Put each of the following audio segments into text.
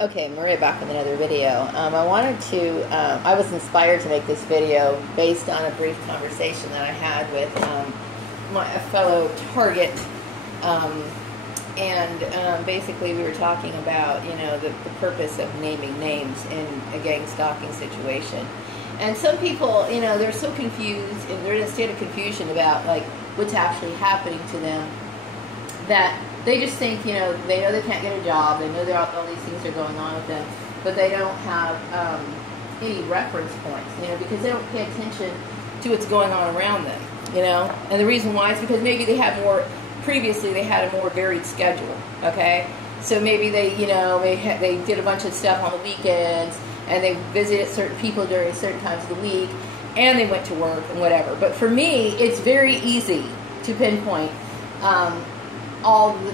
Okay, Maria back with another video. I was inspired to make this video based on a brief conversation that I had with a fellow target. Basically we were talking about, the purpose of naming names in a gang stalking situation. And some people, they're so confused, and they're in a state of confusion about, like, what's actually happening to them, that they just think, they know they can't get a job, they know all these things are going on with them, but they don't have any reference points, because they don't pay attention to what's going on around them, And the reason why is because maybe previously they had a more varied schedule, okay? So maybe they did a bunch of stuff on the weekends, and they visited certain people during certain times of the week, and they went to work and whatever. But for me, it's very easy to pinpoint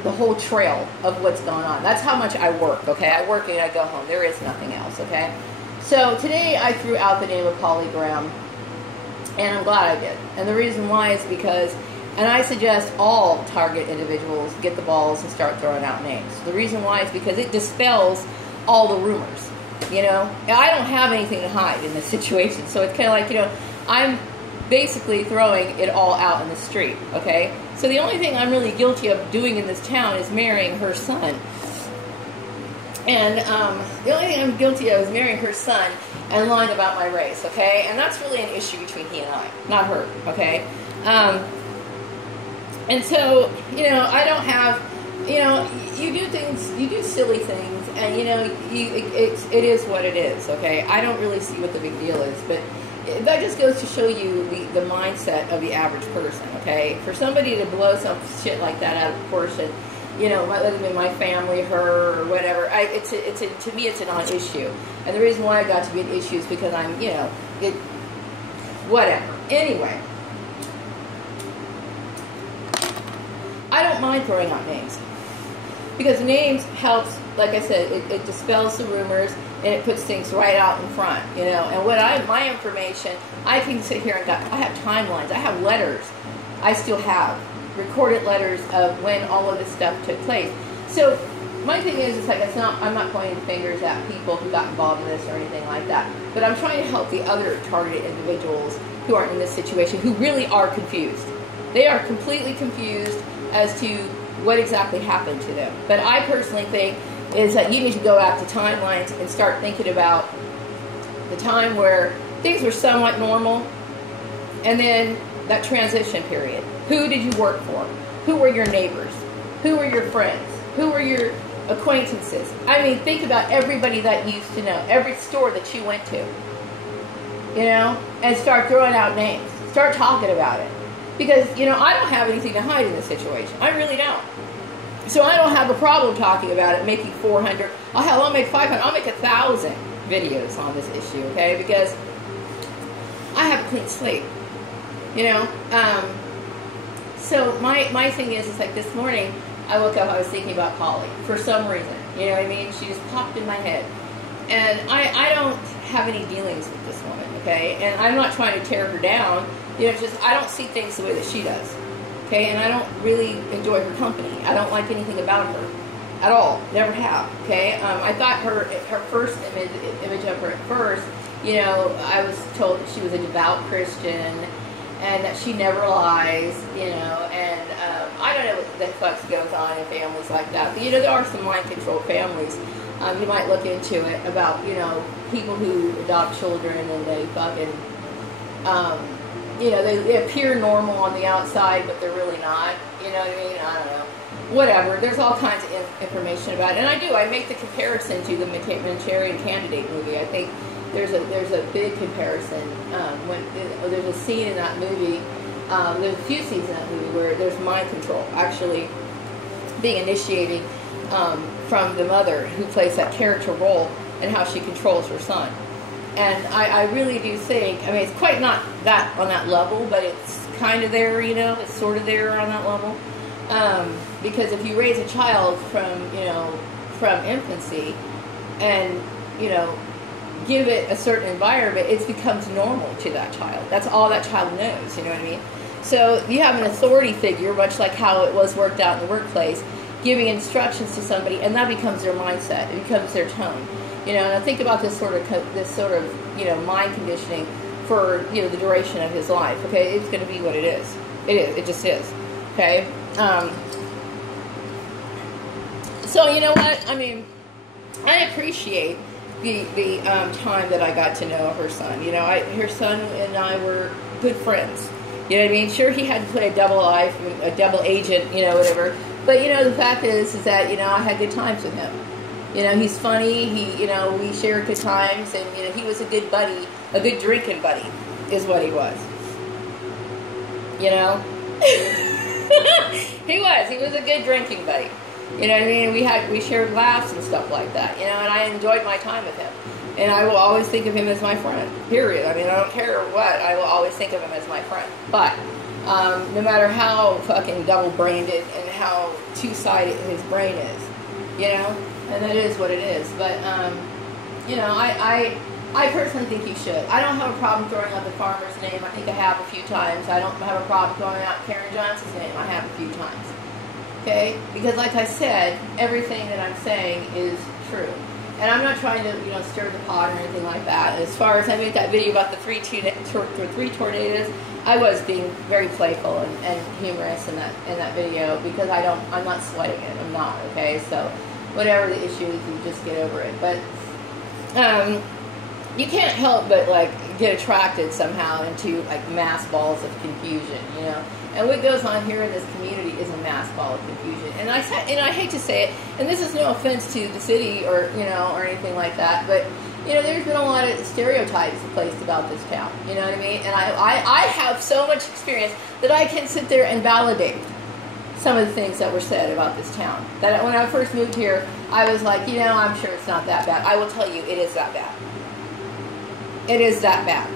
the whole trail of what's going on. That's how much I work, okay? I work and I go home. There is nothing else, okay? So today I threw out the name of Polly Graham, and I'm glad I did. And the reason why is because, and I suggest all target individuals get the balls and start throwing out names. The reason why is because it dispels all the rumors, I don't have anything to hide in this situation, so it's kind of like, I'm basically throwing it all out in the street, okay? So the only thing I'm really guilty of doing in this town is marrying her son. And the only thing I'm guilty of is marrying her son and lying about my race, okay? And that's really an issue between he and I, not her, okay? And so, I don't have, you do things, you do silly things, and, it is what it is, okay? I don't really see what the big deal is, but that just goes to show you the mindset of the average person, okay? For somebody to blow some shit like that out of proportion, whether it be my family, her, or whatever, to me it's a non-issue. And the reason why it got to be an issue is because I'm, whatever. Anyway, I don't mind throwing out names, because names helps, like I said, it dispels the rumors, and it puts things right out in front, And my information, I can sit here and I have timelines, I have letters, I still have recorded letters of when all of this stuff took place. So my thing is, I'm not pointing fingers at people who got involved in this or anything like that, but I'm trying to help the other targeted individuals who aren't in this situation, who really are confused. They are completely confused as to what exactly happened to them. But I personally think is that you need to go back to timelines and start thinking about the time where things were somewhat normal, and then that transition period. Who did you work for? Who were your neighbors? Who were your friends? Who were your acquaintances? I mean, think about everybody that you used to know, every store that you went to, and start throwing out names. Start talking about it. Because, I don't have anything to hide in this situation. I really don't. So I don't have a problem talking about it, making 400. Oh, hell, I'll make 500. I'll make 1,000 videos on this issue, okay? Because I have a clean slate, So my thing is like this morning, I woke up, I was thinking about Polly for some reason. You know what I mean? She just popped in my head. And I don't have any dealings with this woman, okay? And I'm not trying to tear her down. It's just I don't see things the way that she does, okay? And I don't really enjoy her company. I don't like anything about her at all. Never have, okay? I thought her first image of her at first, I was told that she was a devout Christian and that she never lies, and I don't know what the fuck goes on in families like that. But, there are some mind-controlled families. You might look into it about, people who adopt children and they fucking, they appear normal on the outside, but they're really not. You know what I mean? I don't know. Whatever. There's all kinds of information about it. And I make the comparison to the Manchurian Candidate movie. I think there's a big comparison. There's a scene in that movie, there's a few scenes in that movie where there's mind control actually being initiated from the mother who plays that character role, and how she controls her son. And I really do think, it's quite not that on that level, but it's kind of there, it's sort of there on that level. Because if you raise a child from infancy and, give it a certain environment, it becomes normal to that child. That's all that child knows, you know what I mean? So you have an authority figure, much like how it was worked out in the workplace, giving instructions to somebody, and that becomes their mindset. It becomes their tone. You know, and I think about this sort of you know, mind conditioning for, you know, the duration of his life. Okay, it's going to be what it is. It is. It just is. Okay. So you know what? I mean, I appreciate the time that I got to know her son. You know, her son and I were good friends. You know what I mean? Sure, he had to play a double life, a double agent, you know, whatever. But, you know, the fact is that, you know, I had good times with him. You know, he's funny. You know, we shared good times. And, you know, he was a good buddy, a good drinking buddy is what he was. You know? He was a good drinking buddy. You know what I mean? We shared laughs and stuff like that. You know, and I enjoyed my time with him. And I will always think of him as my friend, period. I mean, I don't care what. I will always think of him as my friend. But no matter how fucking double-brained and how two-sided his brain is, you know? And that is what it is. But, you know, I personally think you should. I don't have a problem throwing out the farmer's name. I think I have a few times. I don't have a problem throwing out Karen Johnson's name. I have a few times. Okay? Because like I said, everything that I'm saying is true. And I'm not trying to, you know, stir the pot or anything like that. As far as I made that video about the three tornadoes, I was being very playful and humorous in that video because I'm not sweating it. I'm not, okay? So whatever the issue is, you just get over it. But you can't help but like get attracted somehow into like mass balls of confusion, you know. And what goes on here in this community is a mass ball of confusion. And I hate to say it, and this is no offense to the city or, you know, or anything like that, but, you know, there's been a lot of stereotypes placed about this town, you know what I mean? And I have so much experience that I can sit there and validate some of the things that were said about this town. That when I first moved here, I was like, you know, I'm sure it's not that bad. I will tell you, it is that bad. It is that bad.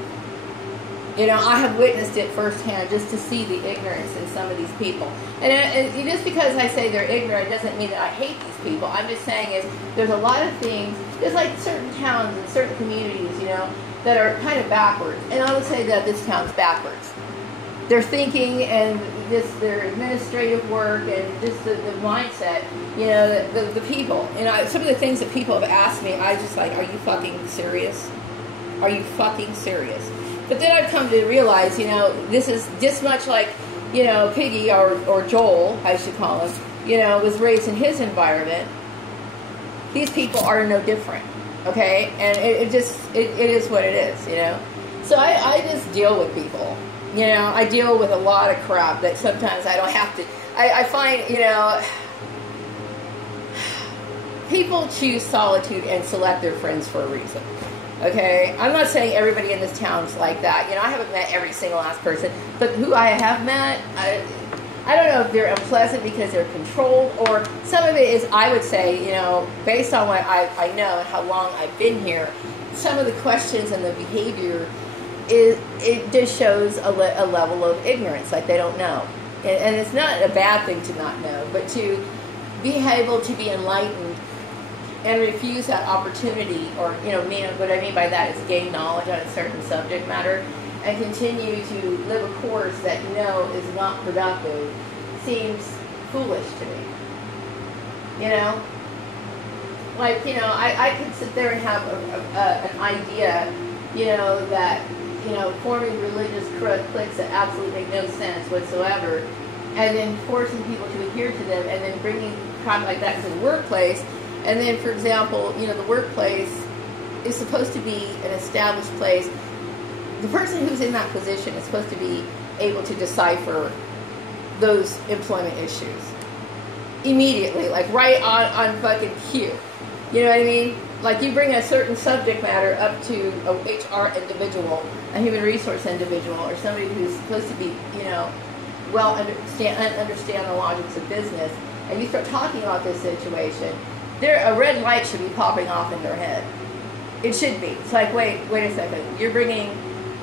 You know, I have witnessed it firsthand just to see the ignorance in some of these people. And just because I say they're ignorant doesn't mean that I hate these people. I'm just saying is there's a lot of things, just like certain towns and certain communities, you know, that are kind of backwards. And I would say that this town's backwards. Their thinking and their administrative work and just the mindset, you know, the people. You know, some of the things that people have asked me, I just like, are you fucking serious? Are you fucking serious? But then I've come to realize, you know, this is just much like, you know, Piggy or Joel, I should call him, you know, was raised in his environment. These people are no different, okay? And it is what it is, you know? So I just deal with people, you know? I deal with a lot of crap that sometimes I don't have to. I find, you know, people choose solitude and select their friends for a reason. Okay, I'm not saying everybody in this town's like that. You know, I haven't met every single last person, but who I have met, I don't know if they're unpleasant because they're controlled, or some of it is, I would say, you know, based on what I know and how long I've been here, some of the questions and the behavior, it just shows a level of ignorance, like they don't know. And it's not a bad thing to not know, but to be able to be enlightened and refuse that opportunity, or, you know, what I mean by that is gain knowledge on a certain subject matter and continue to live a course that you know is not productive, seems foolish to me. You know? Like, you know, I could sit there and have an idea, you know, that, you know, forming religious cliques that absolutely make no sense whatsoever, and then forcing people to adhere to them, and then bringing crap like that to the workplace. And then, for example, you know, the workplace is supposed to be an established place. The person who's in that position is supposed to be able to decipher those employment issues immediately, like right on fucking cue. You know what I mean? Like, you bring a certain subject matter up to a HR individual, a human resource individual, or somebody who's supposed to be, you know, understand the logics of business, and you start talking about this situation, a red light should be popping off in their head. It should be. It's like, wait a second. You're bringing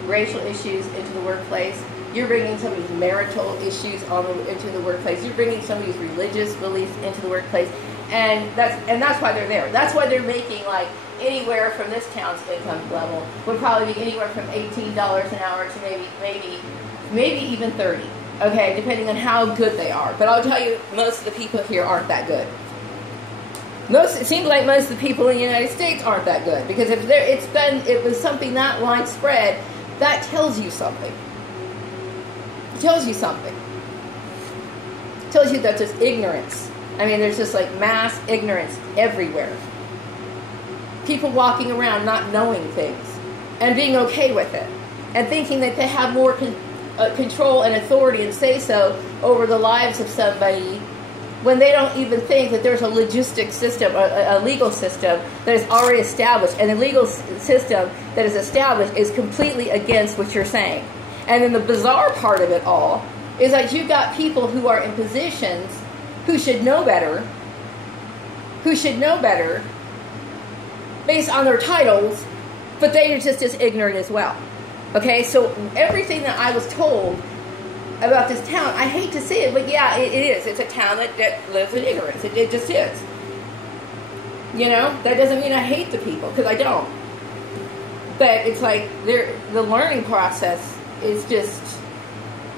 racial issues into the workplace. You're bringing somebody's marital issues into the workplace. You're bringing somebody's religious beliefs into the workplace, and that's why they're there. That's why they're making, like, anywhere from this town's income level would probably be anywhere from $18 an hour to maybe even 30. Okay, depending on how good they are. But I'll tell you, most of the people here aren't that good. It seems like most of the people in the United States aren't that good, because if it was something that widespread, that tells you something. It tells you something. It tells you that there's ignorance. I mean, there's just like mass ignorance everywhere. People walking around not knowing things and being okay with it, and thinking that they have more control and authority and say so over the lives of somebody, when they don't even think that there's a logistic system, a legal system that is already established, and the legal system that is established is completely against what you're saying. And then the bizarre part of it all is that you've got people who are in positions who should know better, based on their titles, but they are just as ignorant as well. Okay, so everything that I was told about this town, I hate to say it, but yeah, it is. It's a town that lives in ignorance. It just is. You know, that doesn't mean I hate the people, because I don't. But it's like the learning process is just,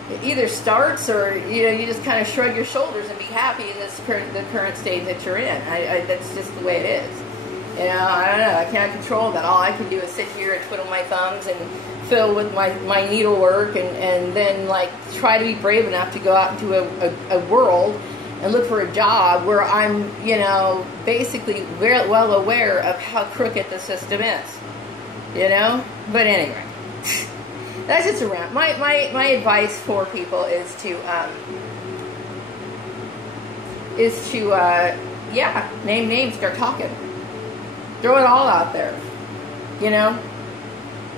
it either starts, or you just kind of shrug your shoulders and be happy in the current state that you're in. That's just the way it is. You know, I don't know. I can't control that. All I can do is sit here and twiddle my thumbs and fill with my needlework, and then like try to be brave enough to go out into a world and look for a job where I'm, basically very well aware of how crooked the system is. You know? But anyway, that's just a rant. My advice for people is to name names, start talking. Throw it all out there,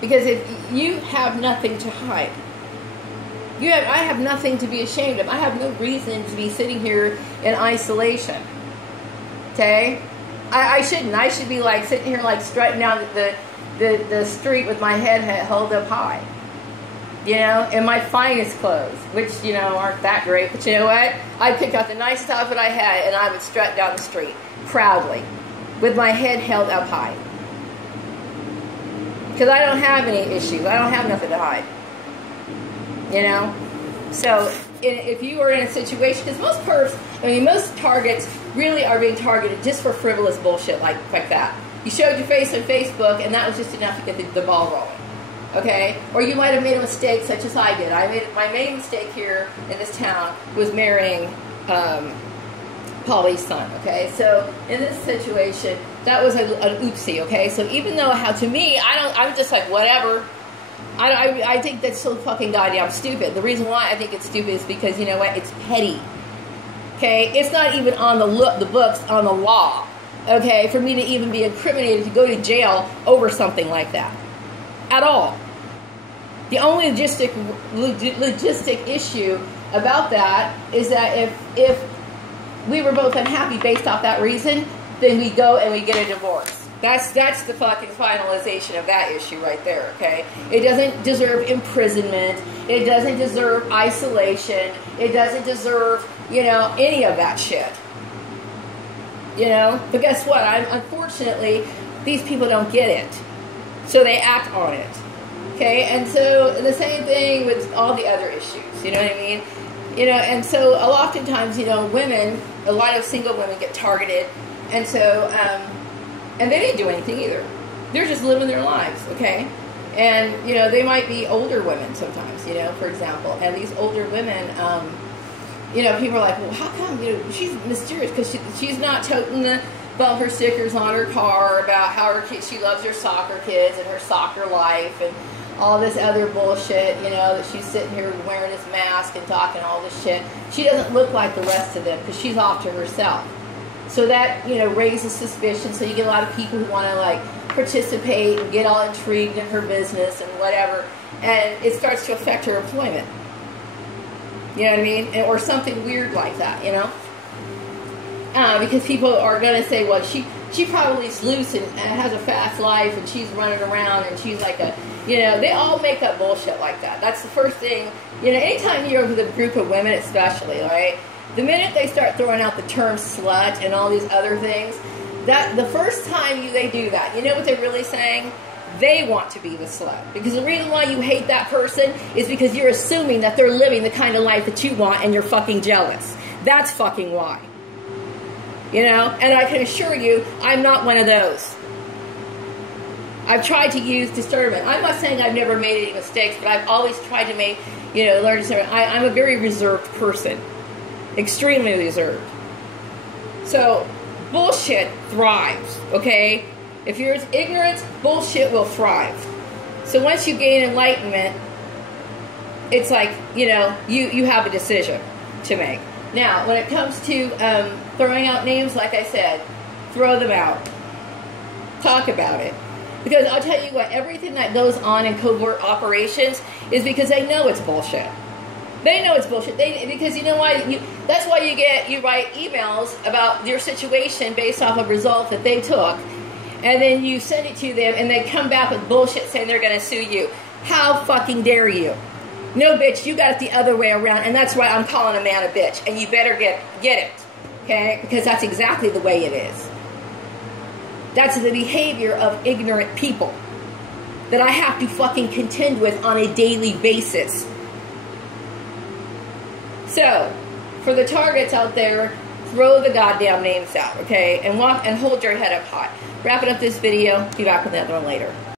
because if you have nothing to hide, I have nothing to be ashamed of. I have no reason to be sitting here in isolation. Okay, I shouldn't. I should be like sitting here like strutting down the street with my head held up high, in my finest clothes, which aren't that great. But you know what? I'd pick out the nicest outfit I had, and I would strut down the street proudly, with my head held up high. Because I don't have any issues. I don't have nothing to hide. So if you are in a situation, because most targets really are being targeted just for frivolous bullshit like that. You showed your face on Facebook, and that was just enough to get the ball rolling. Okay? Or you might have made a mistake such as I did. My main mistake here in this town was marrying Polly's son, okay? So in this situation, that was an oopsie, okay? So even though to me, I'm just like, whatever. I think that's so fucking goddamn stupid. The reason why I think it's stupid is because, you know what? It's petty, okay? It's not even on the books, on the law, okay? For me to even be incriminated to go to jail over something like that. At all. The only logistic issue about that is that if we were both unhappy based off that reason, then we go and we get a divorce. That's the fucking finalization of that issue right there, okay? It doesn't deserve imprisonment. It doesn't deserve isolation. It doesn't deserve, any of that shit. But guess what? Unfortunately, these people don't get it. So they act on it. Okay? And so the same thing with all the other issues. You know what I mean? And so oftentimes, women, a lot of single women get targeted. And so, and they didn't do anything either. They're just living their lives, okay? And, they might be older women sometimes, for example. And these older women, people are like, well, how come, she's mysterious because she's not toting the bumper stickers on her car about how she loves her soccer kids and her soccer life and all this other bullshit, that she's sitting here wearing this mask and talking all this shit. She doesn't look like the rest of them because she's off to herself. So that, raises suspicion. So you get a lot of people who want to, participate and get all intrigued in her business and whatever. And it starts to affect her employment. You know what I mean? Or something weird like that, because people are going to say, well, she probably is loose and has a fast life and she's running around and she's like they all make up bullshit like that. That's the first thing, anytime you're with a group of women especially, right? The minute they start throwing out the term slut and all these other things, That the first time they do that, you know what they're really saying? They want to be the slut. Because the reason why you hate that person is because you're assuming that they're living the kind of life that you want and you're fucking jealous. That's fucking why. You know? And I can assure you, I'm not one of those. I've tried to use discernment. I'm not saying I've never made any mistakes, but I've always tried to make, learn discernment. I'm a very reserved person. Extremely reserved. So, bullshit thrives, okay? If you're ignorant, bullshit will thrive. So once you gain enlightenment, it's like, you have a decision to make. Now, when it comes to throwing out names, like I said, throw them out. Talk about it. Because I'll tell you what, everything that goes on in covert operations is because they know it's bullshit. They know it's bullshit. Because you know why? That's why you write emails about your situation based off of results that they took. And then you send it to them, and they come back with bullshit saying they're going to sue you. How fucking dare you? No, bitch, you got it the other way around, and that's why I'm calling a man a bitch. And you better get it, okay? Because that's exactly the way it is. That's the behavior of ignorant people that I have to fucking contend with on a daily basis. So, for the targets out there, throw the goddamn names out, okay? And walk and hold your head up high. Wrapping up this video. Be back with another one later.